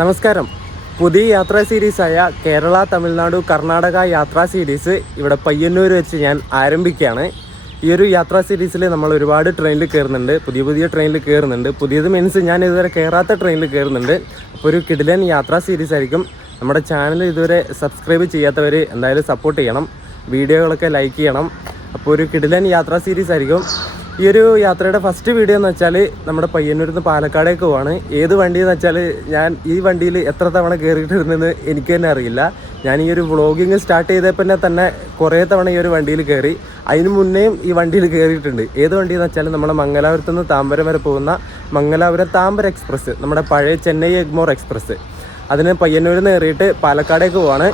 നമസ്കാരം. പുതിയ യാത്രാ സീരീസായ കേരള, തമിഴ്നാട്, കർണാടക യാത്രാ സീരീസ് ഇവിടെ പയ്യന്നൂർ വെച്ച് ഞാൻ ആരംഭിക്കുകയാണ്. ഈ ഒരു യാത്രാ സീരീസിൽ നമ്മൾ ഒരുപാട് ട്രെയിനിൽ കയറുന്നുണ്ട്, പുതിയ ട്രെയിനിൽ കയറുന്നുണ്ട്. പുതിയത് മീൻസ് ഞാൻ ഇതുവരെ കയറാത്ത ട്രെയിനിൽ കയറുന്നുണ്ട്. അപ്പോൾ ഒരു കിടിലൻ യാത്രാ സീരീസ് ആയിരിക്കും. നമ്മുടെ ചാനൽ ഇതുവരെ സബ്സ്ക്രൈബ് ചെയ്യാത്തവർ എന്തായാലും സപ്പോർട്ട് ചെയ്യണം, വീഡിയോകളൊക്കെ ലൈക്ക് ചെയ്യണം. അപ്പോൾ ഒരു കിടിലൻ യാത്രാ സീരീസ് ആയിരിക്കും. ഈ ഒരു യാത്രയുടെ ഫസ്റ്റ് വീഡിയോ എന്ന് വെച്ചാൽ നമ്മുടെ പയ്യന്നൂരിൽ നിന്ന് പാലക്കാടേക്ക് പോവാണ്. ഏത് വണ്ടി എന്ന് വെച്ചാൽ ഞാൻ ഈ വണ്ടിയിൽ എത്ര തവണ കയറിയിട്ടിരുന്നെന്ന് എനിക്ക് തന്നെ അറിയില്ല. ഞാൻ ഈ ഒരു വ്ളോഗിങ് സ്റ്റാർട്ട് ചെയ്തപ്പോൾ തന്നെ കുറേ തവണ ഈ ഒരു വണ്ടിയിൽ കയറി. അതിന് മുന്നേയും ഈ വണ്ടിയിൽ കയറിയിട്ടുണ്ട്. ഏത് വണ്ടിയെന്ന് വെച്ചാൽ നമ്മുടെ മംഗലാപുരത്ത് നിന്ന് താമ്പരം വരെ പോകുന്ന മംഗലാപുരം താമ്പര എക്സ്പ്രസ്, നമ്മുടെ പഴയ ചെന്നൈ എഗ്മോർ എക്സ്പ്രസ്. അതിന് പയ്യന്നൂരിൽ നിന്ന് കയറിയിട്ട് പാലക്കാടേക്ക് പോവാണ്.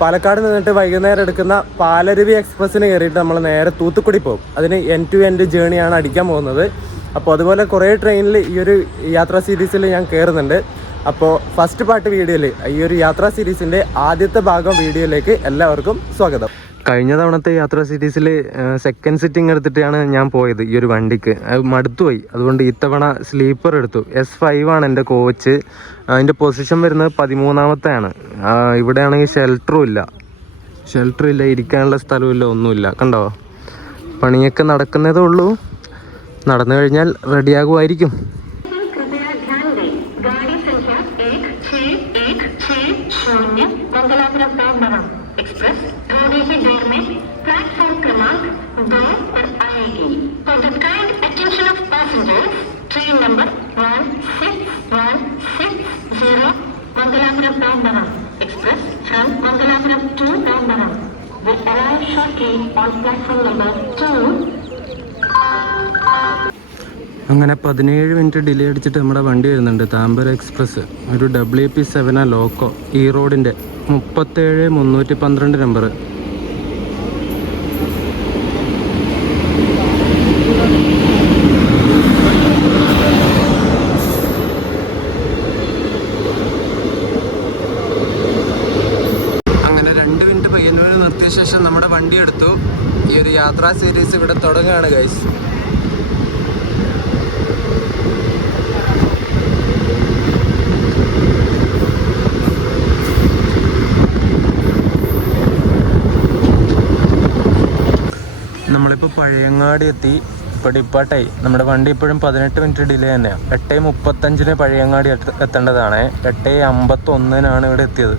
പാലക്കാട് നിന്നിട്ട് വൈകുന്നേരം എടുക്കുന്ന പാലരുവി എക്സ്പ്രസ്സിന് കയറിയിട്ട് നമ്മൾ നേരെ തൂത്തുക്കുടി പോകും. അതിന് എൻഡ് ടു എൻഡ് ജേണിയാണ് അടിക്കാൻ പോകുന്നത്. അപ്പോൾ അതുപോലെ കുറേ ട്രെയിനിൽ ഈ ഒരു യാത്രാ സീരീസിൽ ഞാൻ കയറുന്നുണ്ട്. അപ്പോൾ ഫസ്റ്റ് പാർട്ട് വീഡിയോയിൽ ഈ ഒരു യാത്രാ സീരീസിൻ്റെ ആദ്യത്തെ ഭാഗം വീഡിയോയിലേക്ക് എല്ലാവർക്കും സ്വാഗതം. കഴിഞ്ഞ തവണത്തെ യാത്രാ സീരീസിൽ സെക്കൻഡ് സിറ്റിംഗ് എടുത്തിട്ടാണ് ഞാൻ പോയത്. ഈ ഒരു വണ്ടിക്ക് മടുത്തുപോയി. അതുകൊണ്ട് ഇത്തവണ സ്ലീപ്പർ എടുത്തു. S5 ആണ് എൻ്റെ കോച്ച്. അതിൻ്റെ പൊസിഷൻ വരുന്നത് 13ാമത്തെയാണ്. ഇവിടെ ആണെങ്കിൽ ഷെൽട്ടറും ഇല്ല, ഇരിക്കാനുള്ള സ്ഥലമില്ല, ഒന്നുമില്ല. കണ്ടോ, പണിയൊക്കെ നടക്കുന്നതേ ഉള്ളൂ. നടന്നു കഴിഞ്ഞാൽ റെഡിയാകുമായിരിക്കും. एक्सप्रेस थोड़ी ही देर में प्लेटफॉर्म क्रमांक 2 पर आएगी. For the kind attention of passengers, train number 1610 Mangalapuram Tambaram Express from Mangalapuram to Tambaram will arrive shortly on platform number 2. അങ്ങനെ 17 മിനിറ്റ് ഡിലേ അടിച്ചിട്ട് നമ്മുടെ വണ്ടി വരുന്നുണ്ട്. താമ്പര എക്സ്പ്രസ്, ഒരു WP7 ലോക്കോ, ഈ റോഡിൻ്റെ 37312 നമ്പർ. അങ്ങനെ 2 മിനിറ്റ് പയ്യന്നൂർ നിർത്തിയ ശേഷം നമ്മുടെ വണ്ടി എടുത്തു. ഈ ഒരു യാത്രാ സീരീസ് ഇവിടെ തുടങ്ങുകയാണ് ഗൈസ്. നമ്മളിപ്പോൾ പഴയങ്ങാടി എത്തി. ഇപ്പോൾ ഡിപ്പാട്ടായി. നമ്മുടെ വണ്ടി ഇപ്പോഴും 18 മിനിറ്റ് ഡിലേ തന്നെയാണ്. 8:35 പഴയങ്ങാടി എത്തേണ്ടതാണ്. 8:51 ഇവിടെ എത്തിയത്.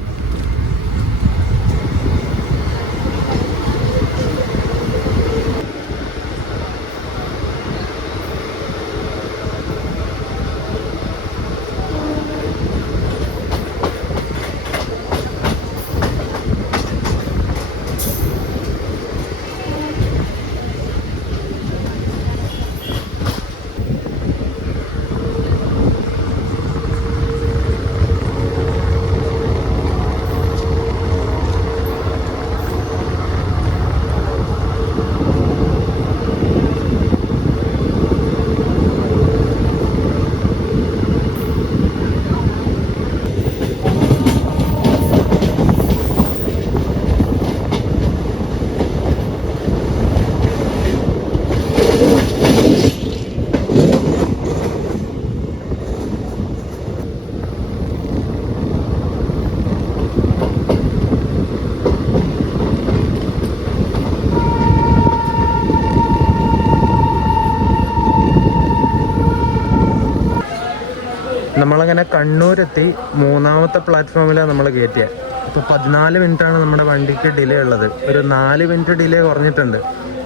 നമ്മളങ്ങനെ കണ്ണൂരെത്തി. 3ാമത്തെ പ്ലാറ്റ്ഫോമിലാണ് നമ്മൾ കയറ്റിയത്. ഇപ്പോൾ 14 മിനിറ്റാണ് നമ്മുടെ വണ്ടിക്ക് ഡിലേ ഉള്ളത്. ഒരു 4 മിനിറ്റ് ഡിലേ കുറഞ്ഞിട്ടുണ്ട്.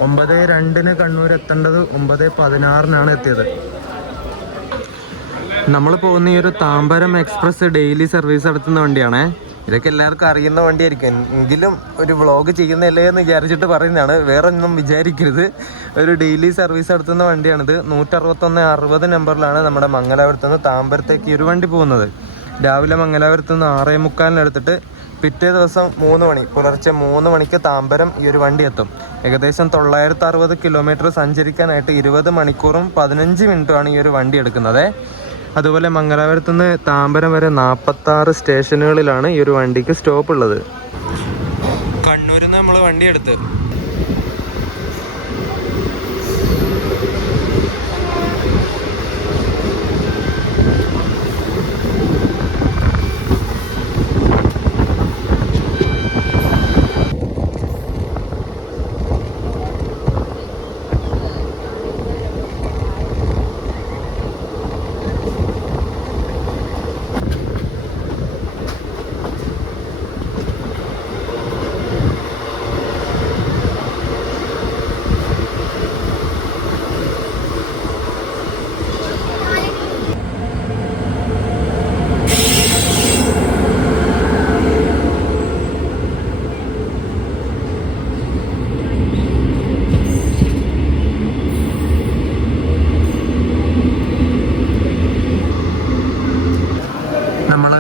9:02 കണ്ണൂർ എത്തേണ്ടത് 9:16 എത്തിയത്. നമ്മൾ പോകുന്ന ഈ ഒരു താമ്പരം എക്സ്പ്രസ് ഡെയിലി സർവീസ് നടത്തുന്ന വണ്ടിയാണേ. ഇതൊക്കെ എല്ലാവർക്കും അറിയുന്ന വണ്ടിയായിരിക്കും, എങ്കിലും ഒരു വ്ളോഗ് ചെയ്യുന്നില്ലേ എന്ന് വിചാരിച്ചിട്ട് പറയുന്നതാണ്, വേറെ ഒന്നും വിചാരിക്കരുത്. ഒരു ഡെയിലി സർവീസ് നടത്തുന്ന വണ്ടിയാണിത്. 16160 നമ്പറിലാണ് നമ്മുടെ മംഗലാപുരത്ത് നിന്ന് താമ്പരത്തേക്ക് ഈ ഒരു വണ്ടി പോകുന്നത്. രാവിലെ മംഗലാപുരത്ത് നിന്ന് 6:45 എടുത്തിട്ട് പിറ്റേ ദിവസം 3 മണി, പുലർച്ചെ 3 മണിക്ക് താമ്പരം ഈ ഒരു വണ്ടി എത്തും. ഏകദേശം 960 കിലോമീറ്റർ സഞ്ചരിക്കാനായിട്ട് 20 മണിക്കൂറും 15 മിനിറ്റുമാണ് ഈ ഒരു വണ്ടി എടുക്കുന്നത്. അതുപോലെ മംഗലാപുരത്ത് നിന്ന് താമ്പരം വരെ 46 സ്റ്റേഷനുകളിലാണ് ഈ ഒരു വണ്ടിക്ക് സ്റ്റോപ്പ് ഉള്ളത്. കണ്ണൂരിൽ നിന്ന് നമ്മൾ വണ്ടി എടുത്ത്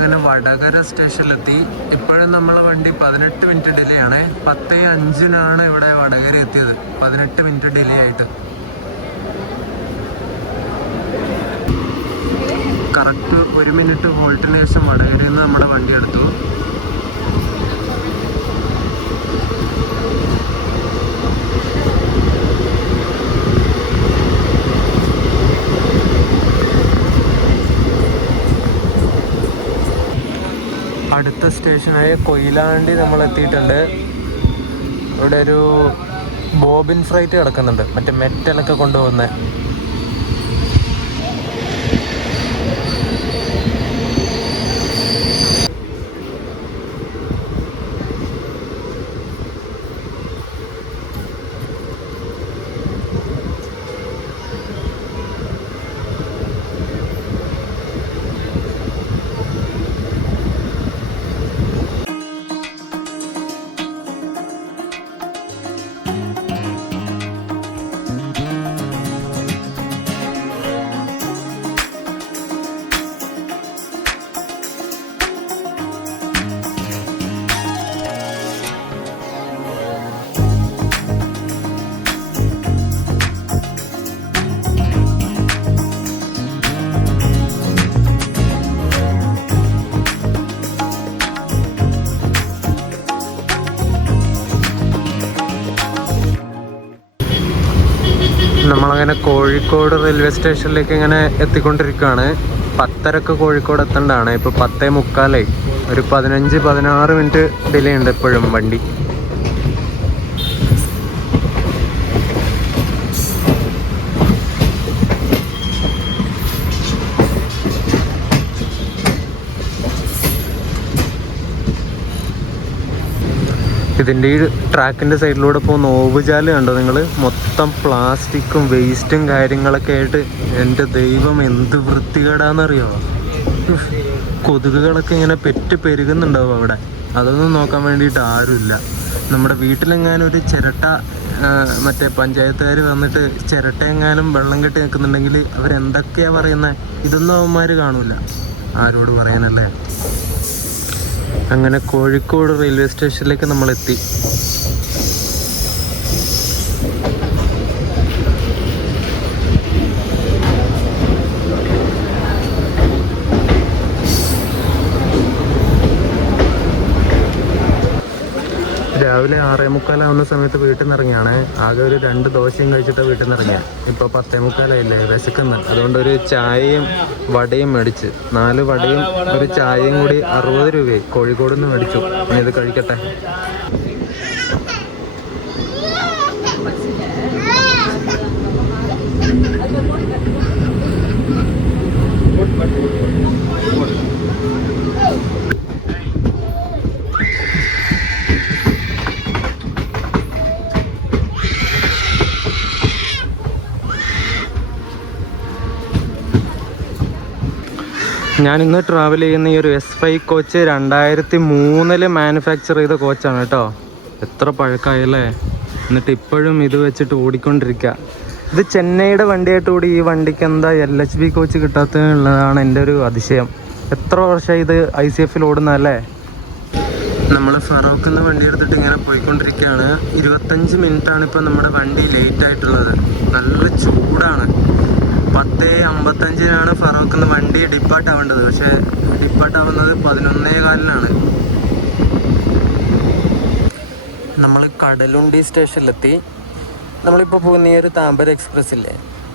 നമ്മളങ്ങനെ വടകര സ്റ്റേഷനിലെത്തി. ഇപ്പോഴും നമ്മളെ വണ്ടി 18 മിനിറ്റ് ഡിലേ ആണ്. 10:05 ഇവിടെ വടകര എത്തിയത്. 18 മിനിറ്റ് ഡിലേ ആയിട്ട്. കറക്റ്റ് 1 മിനിറ്റ് ഹോൾട്ടിന് ശേഷം വടകരയിൽ നിന്ന് നമ്മുടെ വണ്ടി എടുത്തു. അടുത്ത സ്റ്റേഷനായ കൊയിലാണ്ടി നമ്മൾ എത്തിയിട്ടുണ്ട്. ഇവിടെ ഒരു ബോബിൻ ഫ്രൈറ്റ് കിടക്കുന്നുണ്ട്, മറ്റേ മെറ്റലൊക്കെ കൊണ്ടുപോകുന്നത്. നമ്മളങ്ങനെ കോഴിക്കോട് റെയിൽവേ സ്റ്റേഷനിലേക്ക് ഇങ്ങനെ എത്തിക്കൊണ്ടിരിക്കുകയാണ്. 10:30 കോഴിക്കോട് എത്തേണ്ടതാണ്. ഇപ്പോൾ 10:45. ഒരു 15-16 മിനിറ്റ് ഡിലേ ഉണ്ട് എപ്പോഴും വണ്ടി. ഇതിൻ്റെ ഈ ട്രാക്കിൻ്റെ സൈഡിലൂടെ പോകുന്ന ഓവുചാല് കണ്ടോ നിങ്ങൾ? മൊത്തം പ്ലാസ്റ്റിക്കും വേസ്റ്റും കാര്യങ്ങളൊക്കെ ആയിട്ട്. എൻ്റെ ദൈവം, എന്ത് വൃത്തികേടാന്നറിയോ. കൊതുകുകളൊക്കെ ഇങ്ങനെ പെരുകുന്നുണ്ടാവും അവിടെ. അതൊന്നും നോക്കാൻ വേണ്ടിയിട്ട് ആരുമില്ല. നമ്മുടെ വീട്ടിലെങ്ങാനും ഒരു ചിരട്ട മറ്റേ പഞ്ചായത്തുകാർ വന്നിട്ട് ചിരട്ട എങ്ങാനും വെള്ളം കെട്ടി നിൽക്കുന്നുണ്ടെങ്കിൽ അവരെന്തൊക്കെയാണ് പറയുന്നത്? ഇതൊന്നും അവന്മാർ കാണൂല. ആരോട് പറയാനല്ലേ. അങ്ങനെ കോഴിക്കോട് റെയിൽവേ സ്റ്റേഷനിലേക്ക് നമ്മളെത്തി. രാവിലെ 6:45 സമയത്ത് വീട്ടിൽ നിന്ന് ഇറങ്ങിയാണ്. ആകെ ഒരു 2 ദോശയും കഴിച്ചിട്ട് വീട്ടിൽ നിന്ന് ഇറങ്ങിയ. ഇപ്പോൾ 10:45 വിശക്കുന്നു. അതുകൊണ്ട് ഒരു ചായയും വടയും മേടിച്ച്, 4 വടയും ഒരു ചായയും കൂടി 60 രൂപയായി. കോഴിക്കോട് നിന്ന് മേടിച്ചു. ഇനി ഇത് കഴിക്കട്ടെ. ഞാൻ ഇന്ന് ട്രാവൽ ചെയ്യുന്ന ഈ ഒരു S5 കോച്ച് 2003 മാനുഫാക്ചർ ചെയ്ത കോച്ചാണ് കേട്ടോ. എത്ര പഴക്കമായല്ലേ. എന്നിട്ട് ഇപ്പോഴും ഇത് വെച്ചിട്ട് ഓടിക്കൊണ്ടിരിക്കുക. ഇത് ചെന്നൈയുടെ വണ്ടിയായിട്ട് കൂടി ഈ വണ്ടിക്ക് എന്താ LHB കോച്ച് കിട്ടാത്തതുള്ളതാണ് എൻ്റെ ഒരു അതിശയം. എത്ര വർഷമായി ഇത് ICFൽ ഓടുന്നതല്ലേ. നമ്മൾ ഫറോക്കിൽ നിന്ന് വണ്ടി എടുത്തിട്ട് ഇങ്ങനെ പോയിക്കൊണ്ടിരിക്കുകയാണ്. 25 മിനിറ്റാണ് ഇപ്പോൾ നമ്മുടെ വണ്ടി ലേറ്റ് ആയിട്ടുള്ളത്. നല്ല ചൂടാണ്. 10:55 ഫറോക്കിൽ നിന്ന് വണ്ടി ഡിപ്പാർട്ട് ആവേണ്ടത്. പക്ഷേ ഡിപ്പാർട്ട് ആവുന്നത് 11:15. നമ്മൾ കടലുണ്ടി സ്റ്റേഷനിലെത്തി. നമ്മളിപ്പോൾ പോകുന്ന ഈ ഒരു താമ്പര എക്സ്പ്രസ് ഇല്ലേ,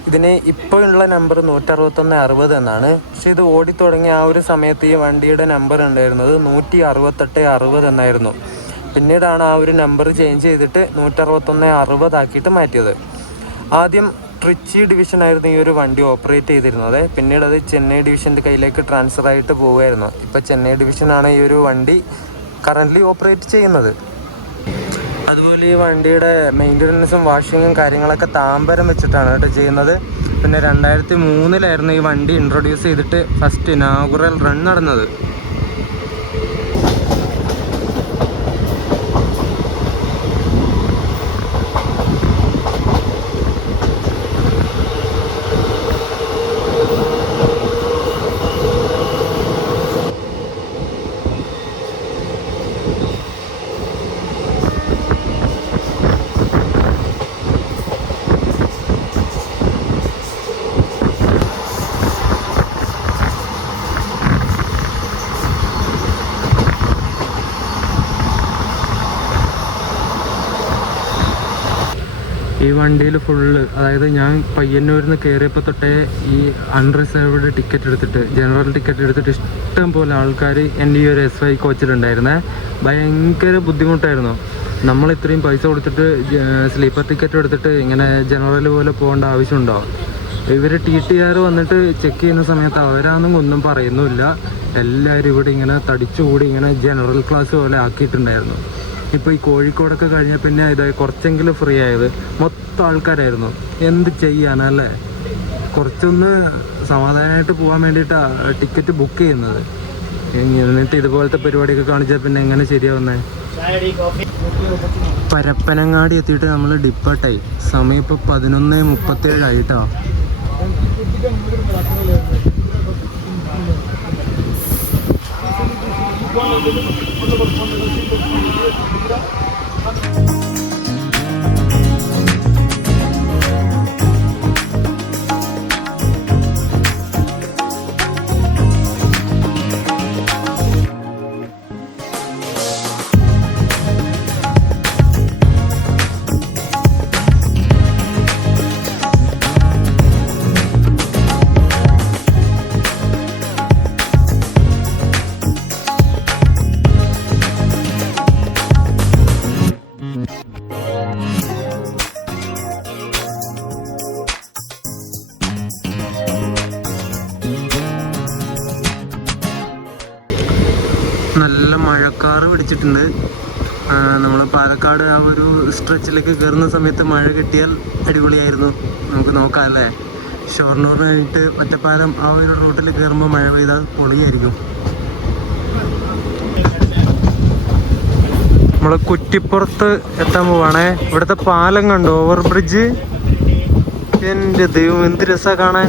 ഇതിന് ഇപ്പോഴുള്ള നമ്പർ 16160 എന്നാണ്. പക്ഷേ ഇത് ഓടിത്തുടങ്ങിയ ആ ഒരു സമയത്ത് ഈ വണ്ടിയുടെ നമ്പർ ഉണ്ടായിരുന്നത് 16860 എന്നായിരുന്നു. പിന്നീടാണ് ആ ഒരു നമ്പർ ചേഞ്ച് ചെയ്തിട്ട് 16160 ആക്കിയിട്ട് മാറ്റിയത്. ആദ്യം ട്രിച്ചി ഡിവിഷനായിരുന്നു ഈ ഒരു വണ്ടി ഓപ്പറേറ്റ് ചെയ്തിരുന്നത്. പിന്നീട് അത് ചെന്നൈ ഡിവിഷൻ്റെ കയ്യിലേക്ക് ട്രാൻസ്ഫർ ആയിട്ട് പോവുമായിരുന്നു. ഇപ്പോൾ ചെന്നൈ ഡിവിഷനാണ് ഈ ഒരു വണ്ടി കറൻ്റ്ലി ഓപ്പറേറ്റ് ചെയ്യുന്നത്. അതുപോലെ ഈ വണ്ടിയുടെ മെയിൻ്റനൻസും വാഷിങ്ങും കാര്യങ്ങളൊക്കെ താമ്പരം വെച്ചിട്ടാണ് കേട്ടോ ചെയ്യുന്നത്. പിന്നെ 2003 ഈ വണ്ടി ഇൻട്രൊഡ്യൂസ് ചെയ്തിട്ട് ഫസ്റ്റ് ഇനാഗുറൽ റൺ നടന്നത്. ഈ വണ്ടിയിൽ ഫുള്ള്, അതായത് ഞാൻ പയ്യന്നൂരിൽ നിന്ന് കയറിയപ്പോൾ തൊട്ടേ ഈ അൺറിസർവ്ഡ് ടിക്കറ്റ് എടുത്തിട്ട്, ജനറൽ ടിക്കറ്റ് എടുത്തിട്ട് ഇഷ്ടം പോലെ ആൾക്കാർ എൻ്റെ ഈ ഒരു SY കോച്ചിലുണ്ടായിരുന്നേ. ഭയങ്കര ബുദ്ധിമുട്ടായിരുന്നു. നമ്മൾ ഇത്രയും പൈസ കൊടുത്തിട്ട് സ്ലീപ്പർ ടിക്കറ്റ് എടുത്തിട്ട് ഇങ്ങനെ ജനറൽ പോലെ പോകേണ്ട ആവശ്യമുണ്ടോ? ഇവർ TTR വന്നിട്ട് ചെക്ക് ചെയ്യുന്ന സമയത്ത് അവരാണെന്നും ഒന്നും പറയുന്നുമില്ല. എല്ലാവരും ഇവിടെ ഇങ്ങനെ തടിച്ചുകൂടി ഇങ്ങനെ ജനറൽ ക്ലാസ് പോലെ ആക്കിയിട്ടുണ്ടായിരുന്നു. ഇപ്പോൾ ഈ കോഴിക്കോടൊക്കെ കഴിഞ്ഞ പിന്നെ ഇതായി കുറച്ചെങ്കിലും ഫ്രീ ആയത്. മൊത്തം ആൾക്കാരായിരുന്നു. എന്ത് ചെയ്യാനല്ലേ? കുറച്ചൊന്ന് സമാധാനമായിട്ട് പോകാൻ വേണ്ടിയിട്ടാണ് ടിക്കറ്റ് ബുക്ക് ചെയ്യുന്നത്. എന്നിട്ട് ഇതുപോലത്തെ പരിപാടിയൊക്കെ കാണിച്ചാൽ പിന്നെ എങ്ങനെ ശരിയാവുന്നേ? പരപ്പനങ്ങാടി എത്തിയിട്ട് നമ്മൾ ഡിപ്പാർട്ടായി. സമയം ഇപ്പോൾ 11:37 ആയിട്ടോ. നല്ല മഴക്കാറ് പിടിച്ചിട്ടുണ്ട്. നമ്മൾ പാലക്കാട് ആ ഒരു സ്ട്രെച്ചിലേക്ക് കയറുന്ന സമയത്ത് മഴ കിട്ടിയാൽ അടിപൊളിയായിരുന്നു. നമുക്ക് നോക്കാം അല്ലേ? ഷൊർണൂറിനായിട്ട് ഒറ്റപ്പാലം ആ ഒരു റൂട്ടിൽ കയറുമ്പോൾ മഴ പെയ്താൽ പൊളിയായിരിക്കും. നമ്മൾ കുറ്റിപ്പുറത്ത് എത്താൻ പോവാണേ. ഇവിടുത്തെ പാലം കണ്ടോ? Over bridge. എൻ്റെ ദൈവം, എന്ത് രസമാണ് കാണാൻ.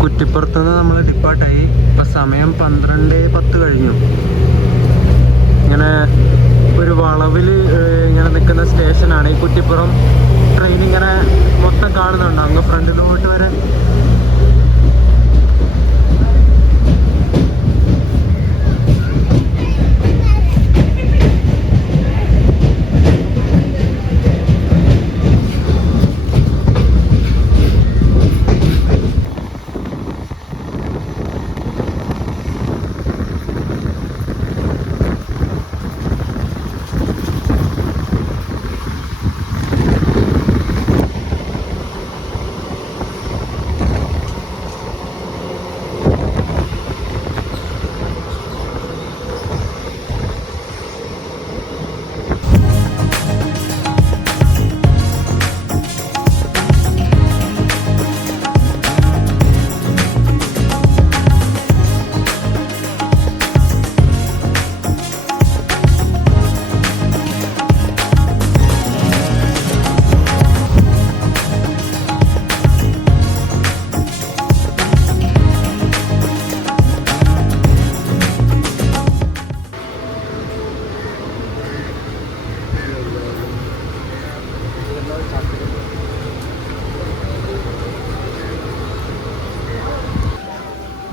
കുറ്റിപ്പുറത്തുനിന്ന് നമ്മൾ ഡിപ്പാർട്ടായി. ഇപ്പം സമയം 12:10 കഴിഞ്ഞു. ഇങ്ങനെ ഒരു വളവിൽ ഇങ്ങനെ നിൽക്കുന്ന സ്റ്റേഷനാണ് ഈ കുറ്റിപ്പുറം. ട്രെയിൻ ഇങ്ങനെ മൊത്തം കാണുന്നുണ്ട് അങ്ങ് ഫ്രണ്ടിലോട്ട് വരെ.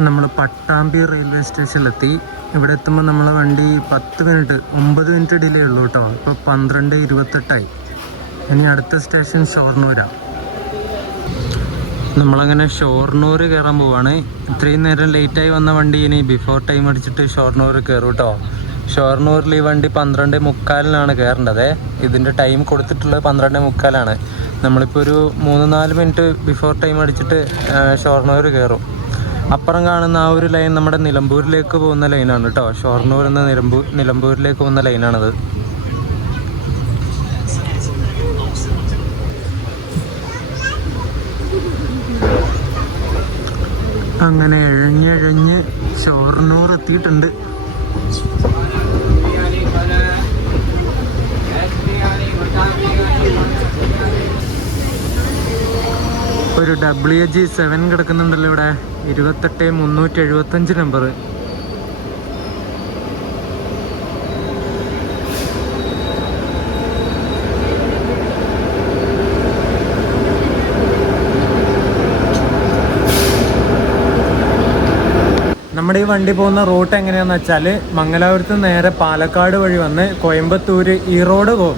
നമ്മൾ പട്ടാമ്പി റെയിൽവേ സ്റ്റേഷനിലെത്തി. ഇവിടെ എത്തുമ്പോൾ നമ്മളെ വണ്ടി 9 മിനിറ്റ് ഡിലേ ഉള്ളൂ കേട്ടോ. ഇപ്പോൾ 12:28 ഇനി അടുത്ത സ്റ്റേഷൻ ഷൊർണൂരാണ്. നമ്മളങ്ങനെ ഷൊർണൂർ കയറാൻ പോവാണ്. ഇത്രയും നേരം ലേറ്റായി വന്ന വണ്ടി ഇനി ബിഫോർ ടൈം അടിച്ചിട്ട് ഷൊർണൂർ കയറും കേട്ടോ. ഷൊർണൂരിൽ ഈ വണ്ടി 12:45 കയറേണ്ടത്. ഇതിൻ്റെ ടൈം കൊടുത്തിട്ടുള്ളത് 12:45. നമ്മളിപ്പോൾ ഒരു 3-4 മിനിറ്റ് ബിഫോർ ടൈം അടിച്ചിട്ട് ഷൊർണൂർ കയറും. അപ്പുറം കാണുന്ന ആ ഒരു ലൈൻ നമ്മുടെ നിലമ്പൂരിലേക്ക് പോകുന്ന ലൈനാണ് കേട്ടോ. ഷൊർണൂരിൽ നിന്ന് നിലമ്പൂരിലേക്ക് പോകുന്ന ലൈനാണത്. അങ്ങനെ എഴഞ്ഞെഴഞ്ഞ് ഷൊർണൂർ എത്തിയിട്ടുണ്ട്. ഒരു WG7 കിടക്കുന്നുണ്ടല്ലോ ഇവിടെ, 28375 നമ്പർ. നമ്മുടെ ഈ വണ്ടി പോകുന്ന റൂട്ട് എങ്ങനെയാണെന്ന് വെച്ചാൽ മംഗലാപുരത്ത് നേരെ പാലക്കാട് വഴി വന്ന് കോയമ്പത്തൂർ ഈറോഡ് പോകും.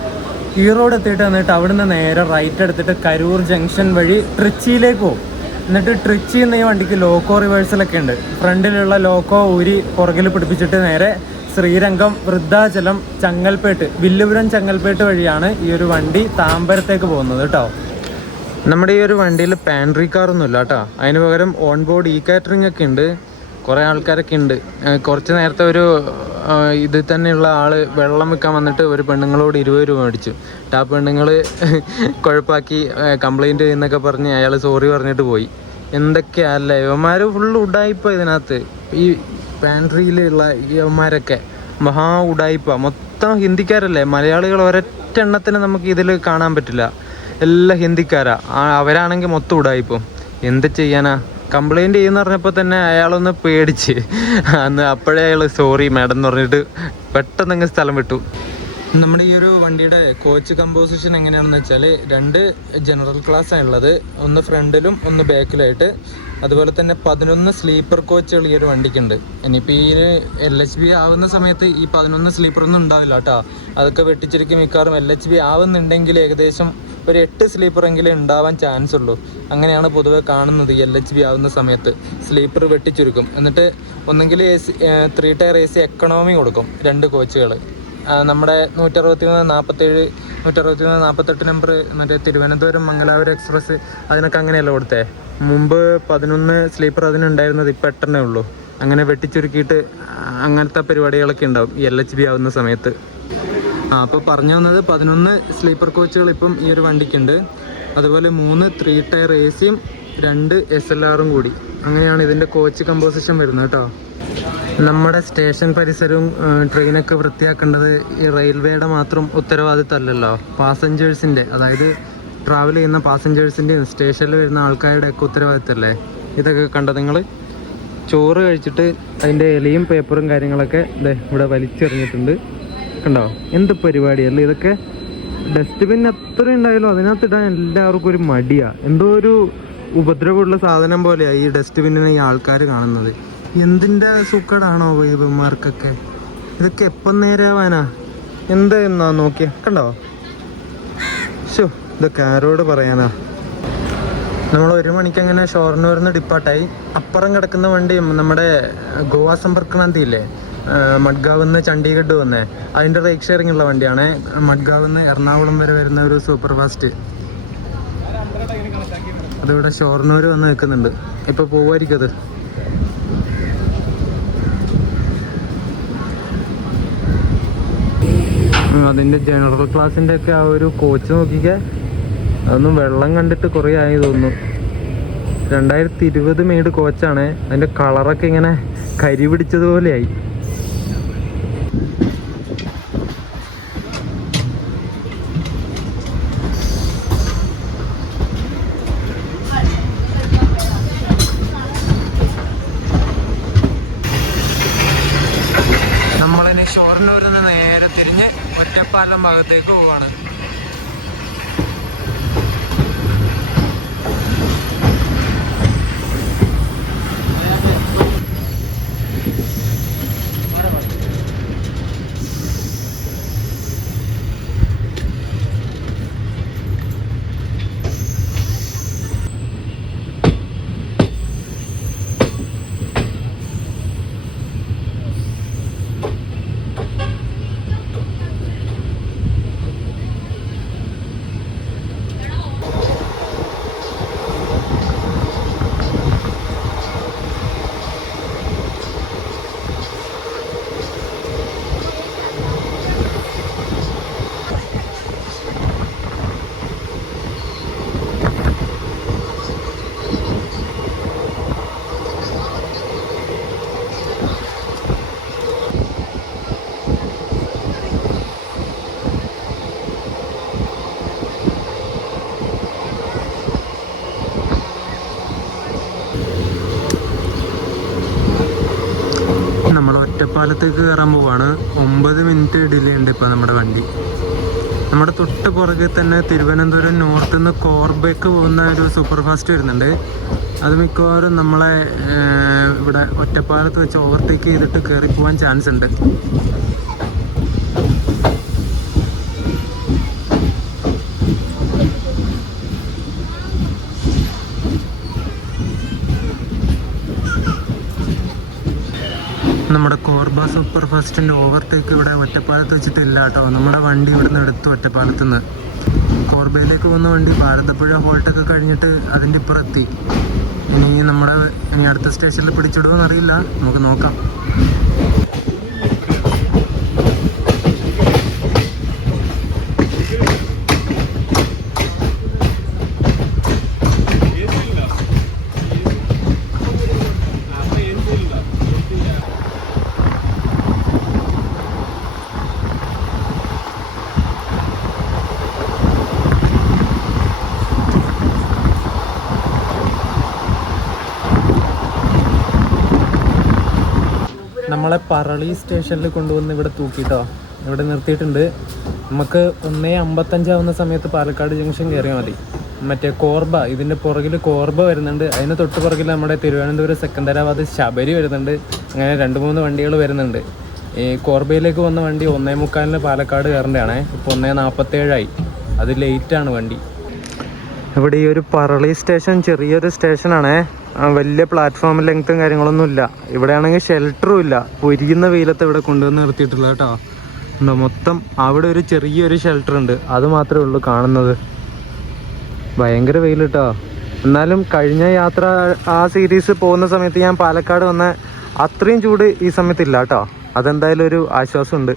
ഈറോഡ് എത്തിയിട്ട് വന്നിട്ട് അവിടുന്ന് നേരെ റൈറ്റ് എടുത്തിട്ട് കരൂർ ജംഗ്ഷൻ വഴി ട്രിച്ചിയിലേക്ക് പോകും. എന്നിട്ട് ട്രിച്ചി എന്ന ഈ വണ്ടിക്ക് ലോക്കോ റിവേഴ്സലൊക്കെ ഉണ്ട്. ഫ്രണ്ടിലുള്ള ലോക്കോ ഊരി പുറകിൽ പിടിപ്പിച്ചിട്ട് നേരെ ശ്രീരംഗം, വൃദ്ധാചലം, ചങ്ങൽപേട്ട്, വില്ലുപുരം ചങ്ങൽപേട്ട് വഴിയാണ് ഈ ഒരു വണ്ടി താമ്പരത്തേക്ക് പോകുന്നത് കേട്ടോ. നമ്മുടെ ഈ ഒരു വണ്ടിയിൽ പാൻട്രി കാറൊന്നുമില്ല കേട്ടോ. അതിന് പകരം ഓൺ ബോർഡ് കാറ്ററിംഗ് ഒക്കെ ഉണ്ട്. കുറേ ആൾക്കാരൊക്കെ ഉണ്ട്. കുറച്ച് നേരത്തെ ഒരു ഇതിൽ തന്നെയുള്ള ആൾ വെള്ളം വിൽക്കാൻ വന്നിട്ട് ഒരു പെണ്ണുങ്ങളോട് 20 രൂപ മേടിച്ചു. ആ പെണ്ണുങ്ങൾ കുഴപ്പമാക്കി കംപ്ലൈൻറ്റ് ചെയ്യുന്നൊക്കെ പറഞ്ഞ് അയാൾ സോറി പറഞ്ഞിട്ട് പോയി. എന്തൊക്കെയല്ലേ ഇവന്മാർ ഫുള്ള് ഉഡായിപ്പ ഇതിനകത്ത്. ഈ പാൻട്രിയിലുള്ള ഇവന്മാരൊക്കെ മഹാ ഉഡായിപ്പ. മൊത്തം ഹിന്ദിക്കാരല്ലേ. മലയാളികൾ ഒരൊറ്റ എണ്ണത്തിന് നമുക്ക് ഇതിൽ കാണാൻ പറ്റില്ല. എല്ലാം ഹിന്ദിക്കാരാ. അവരാണെങ്കിൽ മൊത്തം ഉഡായിപ്പം. എന്ത് ചെയ്യാനാ. കംപ്ലൈൻറ്റ് ചെയ്യുന്ന പറഞ്ഞപ്പോൾ തന്നെ അയാളൊന്ന് പേടിച്ച് അപ്പോഴേ അയാൾ സോറി മാഡം എന്ന് പറഞ്ഞിട്ട് പെട്ടെന്ന് സ്ഥലം വിട്ടു. നമ്മുടെ ഈ ഒരു വണ്ടിയുടെ കോച്ച് കമ്പോസിഷൻ എങ്ങനെയാണെന്ന് വെച്ചാൽ 2 ജനറൽ ക്ലാസ്സാണ് ഉള്ളത്. ഒന്ന് ഫ്രണ്ടിലും ഒന്ന് ബാക്കിലായിട്ട്. അതുപോലെ തന്നെ 11 സ്ലീപ്പർ കോച്ചുകൾ ഈ ഒരു വണ്ടിക്കുണ്ട്. ഇനിയിപ്പോൾ ഈ LHB ആവുന്ന സമയത്ത് ഈ 11 സ്ലീപ്പറൊന്നും ഉണ്ടാവില്ല കേട്ടോ. അതൊക്കെ വെട്ടിച്ചിരിക്കും. മിക്കവാറും LHB ആവുന്നുണ്ടെങ്കിൽ ഏകദേശം ഒരു 8 സ്ലീപ്പറെങ്കിലും ഉണ്ടാവാൻ ചാൻസ് ഉള്ളൂ. അങ്ങനെയാണ് പൊതുവെ കാണുന്നത്. ഈ LHB ആവുന്ന സമയത്ത് സ്ലീപ്പർ വെട്ടിച്ചുരുക്കും. എന്നിട്ട് ഒന്നെങ്കിൽ AC 3 ടയർ AC എക്കണോമി കൊടുക്കും 2 കോച്ചുകൾ. നമ്മുടെ 163-47, 163-48 നമ്പർ മറ്റേ തിരുവനന്തപുരം മംഗലാപുരം എക്സ്പ്രസ് അതിനൊക്കെ അങ്ങനെയല്ല കൊടുത്തേ. മുമ്പ് 11 സ്ലീപ്പർ അതിനുണ്ടായിരുന്നത്, ഇപ്പം 8 ഉള്ളൂ. അങ്ങനെ വെട്ടിച്ചുരുക്കിയിട്ട് അങ്ങനത്തെ പരിപാടികളൊക്കെ ഉണ്ടാവും ഈ LHB ആവുന്ന സമയത്ത്. അപ്പോൾ പറഞ്ഞു വന്നത് 11 സ്ലീപ്പർ കോച്ചുകൾ ഇപ്പം ഈ ഒരു വണ്ടിക്കുണ്ട്. അതുപോലെ 3 3 ടയർ ACയും 2 SLRും കൂടി. അങ്ങനെയാണ് ഇതിൻ്റെ കോച്ച് കമ്പോസിഷൻ വരുന്നത് കേട്ടോ. നമ്മുടെ സ്റ്റേഷൻ പരിസരവും ട്രെയിനൊക്കെ വൃത്തിയാക്കേണ്ടത് ഈ റെയിൽവേയുടെ മാത്രം ഉത്തരവാദിത്തമല്ലല്ലോ. പാസഞ്ചേഴ്സിൻ്റെ, അതായത് ട്രാവൽ ചെയ്യുന്ന പാസഞ്ചേഴ്സിൻ്റെയും സ്റ്റേഷനിൽ വരുന്ന ആൾക്കാരുടെ ഒക്കെ ഉത്തരവാദിത്തമല്ലേ. ഇതൊക്കെ കണ്ടോ നിങ്ങൾ? ചോറ് കഴിച്ചിട്ട് അതിൻ്റെ ഇലയും പേപ്പറും കാര്യങ്ങളൊക്കെ ഇവിടെ വലിച്ചെറിഞ്ഞിട്ടുണ്ട്. കണ്ടോ എന്ത് പരിപാടിയല്ലേ ഇതൊക്കെ. ഡസ്റ്റ്ബിൻ എത്ര ഉണ്ടായാലും അതിനകത്തിടാൻ എല്ലാവർക്കും ഒരു മടിയാണ്. എന്തോ ഒരു ഉപദ്രവമുള്ള സാധനം പോലെയാണ് ഈ ഡസ്റ്റ്ബിന്നിനെ ഈ ആൾക്കാർ കാണുന്നത്. എന്തിൻ്റെ സൂക്കേടാണോ ഇവന്മാർക്കൊക്കെ. ഇതൊക്കെ എപ്പം നേരാവാനാ എന്താ നോക്കിയ കണ്ടോ. ശോ, ഇതൊക്കെ ആരോട് പറയാനാ. നമ്മൾ 1 മണിക്ക് അങ്ങനെ ഷൊർണൂരിൽ നിന്ന് ഡിപ്പാർട്ടായി. അപ്പുറം കിടക്കുന്ന വണ്ടി നമ്മുടെ ഗോവ സമ്പർക്ക് ക്രാന്തി ഇല്ലേ, മഡ്ഗാവിൽ നിന്ന് ചണ്ഡീഗഡ് വന്നേ, അതിൻ്റെ റൈറ്റ് ഷെയറിംഗ് ഉള്ള വണ്ടിയാണ്. മഡ്ഗാവിൽ നിന്ന് എറണാകുളം വരെ വരുന്ന ഒരു സൂപ്പർ ഫാസ്റ്റ്. അതിവിടെ ഷൊർണൂർ വന്ന് നിൽക്കുന്നുണ്ട്. ഇപ്പോൾ പോവായിരിക്കും അത്. അതിൻ്റെ ജനറൽ ക്ലാസ്സിൻ്റെ ഒക്കെ ആ ഒരു കോച്ച് നോക്കിക്കാൻ, അതൊന്നും വെള്ളം കണ്ടിട്ട് കുറേ ആയി തോന്നുന്നു. 2020 മെയ്ഡ് കോച്ചാണ്. അതിൻ്റെ കളറൊക്കെ ഇങ്ങനെ കരി പിടിച്ചതുപോലെയായി. നമ്മളിനി ഷൊർണൂരിൽ നിന്ന് നേരെ തിരിഞ്ഞ് ഒറ്റപ്പാലം ഭാഗത്തേക്ക് പോവാണ്. ഒറ്റപ്പാലത്തേക്ക് കയറാൻ പോവാണ്. 9 മിനിറ്റ് ഡിലേ ഉണ്ട് ഇപ്പോൾ നമ്മുടെ വണ്ടി. നമ്മുടെ തൊട്ട് പുറകെ തന്നെ തിരുവനന്തപുരം നോർത്ത് നിന്ന് കോർബേക്ക് പോകുന്ന ഒരു സൂപ്പർ ഫാസ്റ്റ് വരുന്നുണ്ട്. അത് മിക്കവാറും നമ്മളെ ഇവിടെ ഒറ്റപ്പാലത്ത് വെച്ച് ഓവർടേക്ക് ചെയ്തിട്ട് കയറി പോകാൻ ചാൻസ് ഉണ്ട്. നമ്മുടെ കോർബ സൂപ്പർ ഫാസ്റ്റിൻ്റെ ഓവർടേക്ക് ഇവിടെ ഒറ്റപ്പാലത്ത് വെച്ചിട്ടില്ല കേട്ടോ. നമ്മുടെ വണ്ടി ഇവിടെ നിന്ന് എടുത്തു ഒറ്റപ്പാലത്ത് നിന്ന്. കോർബയിലേക്ക് പോകുന്ന വണ്ടി ഭാരതപ്പുഴ ഹോൾട്ടൊക്കെ കഴിഞ്ഞിട്ട് അതിൻ്റെ ഇപ്പുറത്തി. ഇനി അടുത്ത സ്റ്റേഷനിൽ പിടിച്ചിടുമെന്ന് അറിയില്ല, നമുക്ക് നോക്കാം. നമ്മളെ പറളി സ്റ്റേഷനിൽ കൊണ്ടുവന്ന് ഇവിടെ തൂക്കിട്ടോ, ഇവിടെ നിർത്തിയിട്ടുണ്ട്. നമുക്ക് 1:55 ആവുന്ന സമയത്ത് പാലക്കാട് ജംഗ്ഷൻ കയറിയാൽ മതി. മറ്റേ കോർബ, ഇതിൻ്റെ പുറകിൽ കോർബ വരുന്നുണ്ട്. അതിന് തൊട്ട് പുറകിൽ നമ്മുടെ തിരുവനന്തപുരം സെക്കന്ദരാബാദ് ശബരി വരുന്നുണ്ട്. അങ്ങനെ 2-3 വണ്ടികൾ വരുന്നുണ്ട്. ഈ കോർബയിലേക്ക് വന്ന വണ്ടി 1:45 പാലക്കാട് കയറേണ്ടതാണേ. ഇപ്പോൾ 1:47 അത് ലേറ്റാണ് വണ്ടി. ഇവിടെ ഈ ഒരു പറളി സ്റ്റേഷൻ ചെറിയൊരു സ്റ്റേഷനാണേ. വലിയ പ്ലാറ്റ്ഫോം ലെങ്ത്തും കാര്യങ്ങളൊന്നും ഇല്ല. ഇവിടെ ആണെങ്കിൽ ഷെൽട്ടറും ഇല്ല. പൊരിയുന്ന വെയിലത്ത് ഇവിടെ കൊണ്ടുവന്ന് നിർത്തിയിട്ടുള്ളത് കേട്ടോ. മൊത്തം അവിടെ ഒരു ചെറിയൊരു ഷെൽട്ടർ ഉണ്ട്, അത് മാത്രമേ ഉള്ളൂ കാണുന്നത്. ഭയങ്കര വെയിൽ കേട്ടോ. എന്നാലും കഴിഞ്ഞ യാത്ര ആ സീരീസ് പോകുന്ന സമയത്ത് ഞാൻ പാലക്കാട് വന്ന അത്രയും ചൂട് ഈ സമയത്തില്ല കേട്ടോ. അതെന്തായാലും ഒരു ആശ്വാസമുണ്ട്.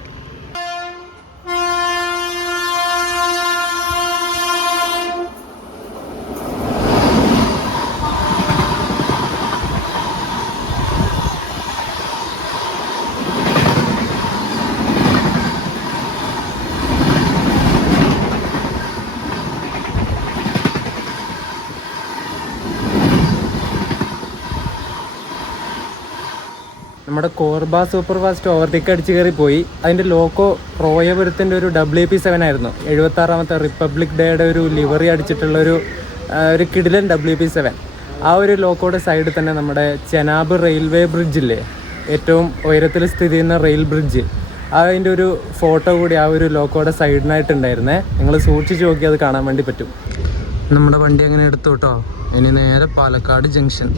നമ്മുടെ കോർബ സൂപ്പർ ഫാസ്റ്റ് ഓവർടേക്ക് അടിച്ച് കയറി പോയി. അതിൻ്റെ ലോക്കോ റോയപുരത്തിൻ്റെ ഒരു WP7 ആയിരുന്നു. 76ാമത്തെ റിപ്പബ്ലിക് ഡേയുടെ ഒരു ലിവറി അടിച്ചിട്ടുള്ളൊരു കിടിലൻ WP7. ആ ഒരു ലോക്കോയുടെ സൈഡിൽ തന്നെ നമ്മുടെ ചെനാബ് റെയിൽവേ ബ്രിഡ്ജില്ലേ, ഏറ്റവും ഉയരത്തിൽ സ്ഥിതി ചെയ്യുന്ന റെയിൽ ബ്രിഡ്ജ്, അതിൻ്റെ ഒരു ഫോട്ടോ കൂടി ആ ഒരു ലോക്കോയുടെ സൈഡിനായിട്ടുണ്ടായിരുന്നേ. നിങ്ങൾ സൂക്ഷിച്ച് നോക്കി അത് കാണാൻ വേണ്ടി പറ്റും. നമ്മുടെ വണ്ടി അങ്ങനെ എടുത്തു കേട്ടോ. ഇനി നേരെ പാലക്കാട് ജംഗ്ഷൻ.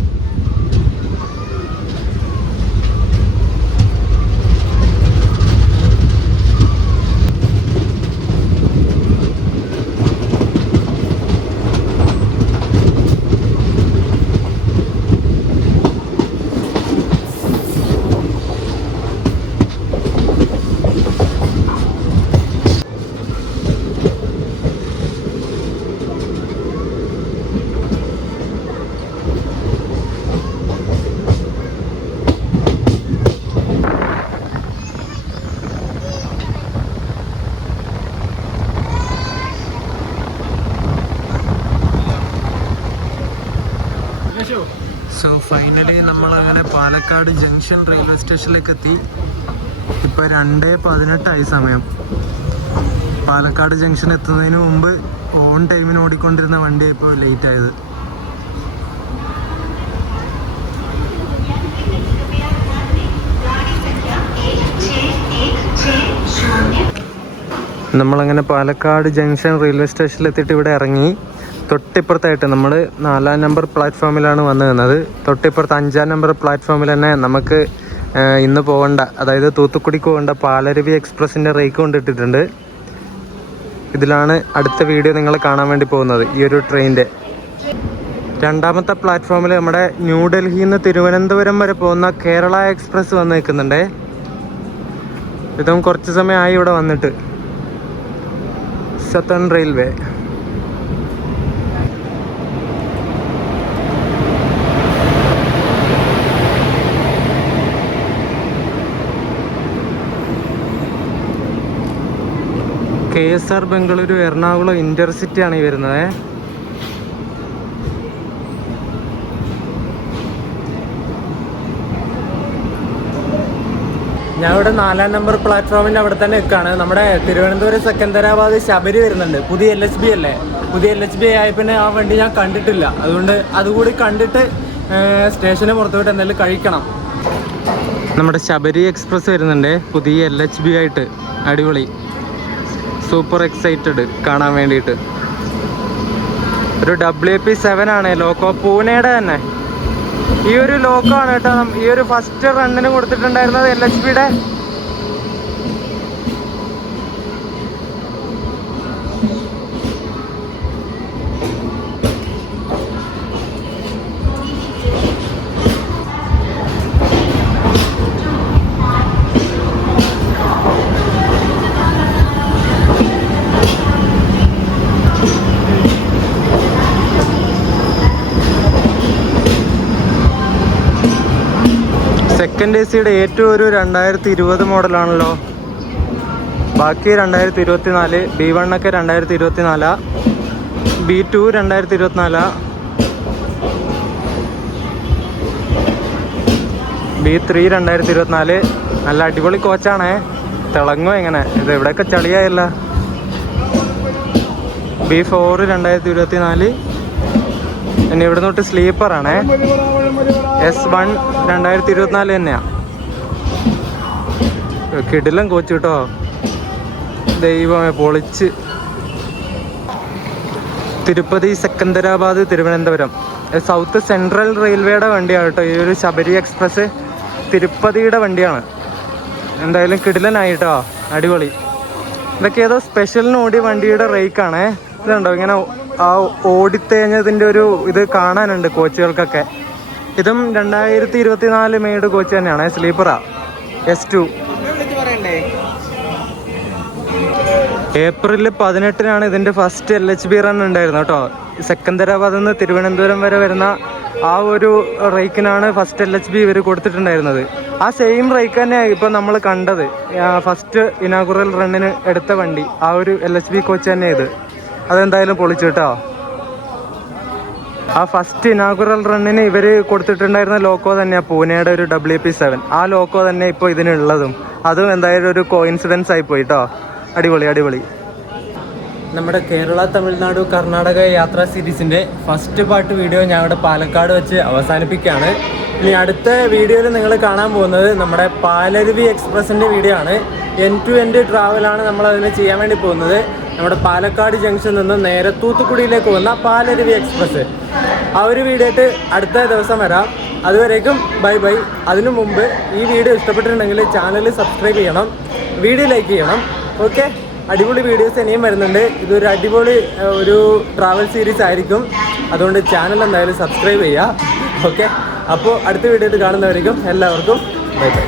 സോ ഫൈനലി നമ്മളങ്ങനെ പാലക്കാട് ജംഗ്ഷൻ റെയിൽവേ സ്റ്റേഷനിലേക്ക് എത്തി. ഇപ്പോൾ 2:18 സമയം. പാലക്കാട് ജംഗ്ഷൻ എത്തുന്നതിന് മുമ്പ് ഓൺ ടൈമിന് ഓടിക്കൊണ്ടിരുന്ന വണ്ടിയാണ് ഇപ്പോൾ ലേറ്റ് ആയത്. നമ്മളങ്ങനെ പാലക്കാട് ജംഗ്ഷൻ റെയിൽവേ സ്റ്റേഷനിലെത്തിയിട്ട് ഇവിടെ ഇറങ്ങി. തൊട്ടിപ്പുറത്തായിട്ട് നമ്മൾ 4-ാം നമ്പർ പ്ലാറ്റ്ഫോമിലാണ് വന്നു നിന്നത്. തൊട്ടിപ്പുറത്ത് 5-ാം നമ്പർ പ്ലാറ്റ്ഫോമിൽ തന്നെ നമുക്ക് ഇന്ന് പോകേണ്ട, അതായത് തൂത്തുക്കുടിക്ക് പോകേണ്ട പാലരുവി എക്സ്പ്രസിൻ്റെ റേക്ക് കൊണ്ടിട്ടിട്ടുണ്ട്. ഇതിലാണ് അടുത്ത വീഡിയോ നിങ്ങൾ കാണാൻ വേണ്ടി പോകുന്നത്. ഈ ഒരു ട്രെയിനിൻ്റെ 2-ാമത്തെ പ്ലാറ്റ്ഫോമിൽ നമ്മുടെ ന്യൂഡൽഹിയിൽ നിന്ന് തിരുവനന്തപുരം വരെ പോകുന്ന കേരള എക്സ്പ്രസ് വന്ന് നിൽക്കുന്നുണ്ട്. ഇതും കുറച്ച് സമയമായി ഇവിടെ വന്നിട്ട്. Southern railway. KSR Bengaluru Ernakulam intercity ആണ് ഈ വരുന്നത്. ഞാൻ ഇവിടെ 4-ാം നമ്പർ പ്ലാറ്റ്ഫോമിൻ്റെ അവിടെ തന്നെ നിൽക്കുകയാണ്. നമ്മുടെ തിരുവനന്തപുരം സെക്കന്ദരാബാദ് ശബരി വരുന്നുണ്ട്. പുതിയ LHB അല്ലേ? പുതിയ LHB ആയി പിന്നെ ആ വണ്ടി ഞാൻ കണ്ടിട്ടില്ല. അതുകൊണ്ട് അതുകൂടി കണ്ടിട്ട് സ്റ്റേഷന് പുറത്തോട്ട് എന്തെങ്കിലും കഴിക്കണം. നമ്മുടെ ശബരി എക്സ്പ്രസ് വരുന്നുണ്ട് പുതിയ LHB ആയിട്ട്. അടിപൊളി, സൂപ്പർ എക്സൈറ്റഡ് കാണാൻ വേണ്ടിയിട്ട്. ഒരു WP7 ആണ് ലോക്കോ, പൂനെയുടെ തന്നെ. ഈ ഒരു ലോക്കോ ആണ് കേട്ടോ ഈ ഒരു ഫസ്റ്റ് റണ്ണിന് കൊടുത്തിട്ടുണ്ടായിരുന്നത് LHBയുടെ. സെക്കൻഡ് AC-യുടെ ഏറ്റവും ഒരു 2020 മോഡലാണല്ലോ. ബാക്കി 2024, B1 ഒക്കെ 2024, B2 2024, B3 2024. നല്ല അടിപൊളി കോച്ചാണേ, തിളങ്ങും എങ്ങനെ. ഇത് ഇവിടെയൊക്കെ ചളിയായല്ല. B4 2024. ഇനി ഇവിടെ തൊട്ട് സ്ലീപ്പറാണേ. S1 2024 തന്നെയാണ്. കിടിലം കോച്ച് കേട്ടോ, ദൈവമേ പൊളിച്ച്. തിരുപ്പതി സെക്കന്ദരാബാദ് തിരുവനന്തപുരം സൗത്ത് സെൻട്രൽ റെയിൽവേയുടെ വണ്ടിയാണ് കേട്ടോ ഈ ഒരു ശബരി എക്സ്പ്രസ്. തിരുപ്പതിയുടെ വണ്ടിയാണ്. എന്തായാലും കിടിലനായി കേട്ടോ, അടിപൊളി. ഇതൊക്കെ ഏതോ സ്പെഷ്യലിന് ഓടിയ വണ്ടിയുടെ റേക്കാണേ. ഇതുണ്ടോ ഇങ്ങനെ ആ ഓടിത്തേഞ്ഞതിൻ്റെ ഒരു ഇത് കാണാനുണ്ട് കോച്ചുകൾക്കൊക്കെ. ഇതും 2024 മെയ്ഡ് കോച്ച് തന്നെയാണ്, സ്ലീപ്പറാ S2. ഏപ്രിൽ 18 ഇതിൻ്റെ ഫസ്റ്റ് LHB റൺ ഉണ്ടായിരുന്നു കേട്ടോ. സെക്കന്ദരാബാദിൽ നിന്ന് തിരുവനന്തപുരം വരെ വരുന്ന ആ ഒരു റേക്കിനാണ് ഫസ്റ്റ് LHB ഇവർ കൊടുത്തിട്ടുണ്ടായിരുന്നത്. ആ സെയിം റേക്ക് തന്നെയാണ് ഇപ്പം നമ്മൾ കണ്ടത്. ഫസ്റ്റ് ഇനാഗുറൽ റണ്ണിന് എടുത്ത വണ്ടി ആ ഒരു LHB കോച്ച് തന്നെ ഇത്. അതെന്തായാലും പൊളിച്ചു കേട്ടോ. ആ ഫസ്റ്റ് ഇനാഗുറൽ റണ്ണിന് ഇവർ കൊടുത്തിട്ടുണ്ടായിരുന്ന ലോക്കോ തന്നെയാണ് പൂനെയുടെ ഒരു WP7. ആ ലോക്കോ തന്നെ ഇപ്പോൾ ഇതിനുള്ളതും. അതും എന്തായാലും ഒരു കോയിൻസിഡൻസ് ആയിപ്പോയി കേട്ടോ. അടിപൊളി അടിപൊളി. നമ്മുടെ കേരള തമിഴ്നാട് കർണാടക യാത്രാ സീരീസിൻ്റെ ഫസ്റ്റ് പാർട്ട് വീഡിയോ ഞാൻ ഇവിടെ പാലക്കാട് വെച്ച് അവസാനിപ്പിക്കുകയാണ്. ഇനി അടുത്ത വീഡിയോയിൽ നിങ്ങൾ കാണാൻ പോകുന്നത് നമ്മുടെ പാലരുവി എക്സ്പ്രസിൻ്റെ വീഡിയോ ആണ്. എൻഡ് ടു എൻഡ് ട്രാവലാണ് നമ്മളതിന് ചെയ്യാൻ വേണ്ടി പോകുന്നത്. നമ്മുടെ പാലക്കാട് ജംഗ്ഷനിൽ നിന്ന് നേരെ തൂത്തുക്കുടിയിലേക്ക് വന്ന പാലരുവി എക്സ്പ്രസ്. ആ ഒരു വീഡിയോ ആയിട്ട് അടുത്ത ദിവസം വരാം. അതുവരേക്കും ബൈ ബൈ. അതിനു മുമ്പ് ഈ വീഡിയോ ഇഷ്ടപ്പെട്ടിട്ടുണ്ടെങ്കിൽ ചാനൽ സബ്സ്ക്രൈബ് ചെയ്യണം, വീഡിയോ ലൈക്ക് ചെയ്യണം. ഓക്കെ, അടിപൊളി വീഡിയോസ് ഇനിയും വരുന്നുണ്ട്. ഇതൊരു അടിപൊളി ഒരു ട്രാവൽ സീരീസ് ആയിരിക്കും. അതുകൊണ്ട് ചാനൽ എന്തായാലും സബ്സ്ക്രൈബ് ചെയ്യുക. ഓക്കെ, അപ്പോൾ അടുത്ത വീഡിയോ ആയിട്ട് കാണുന്നവരേക്കും എല്ലാവർക്കും ബൈ ബൈ.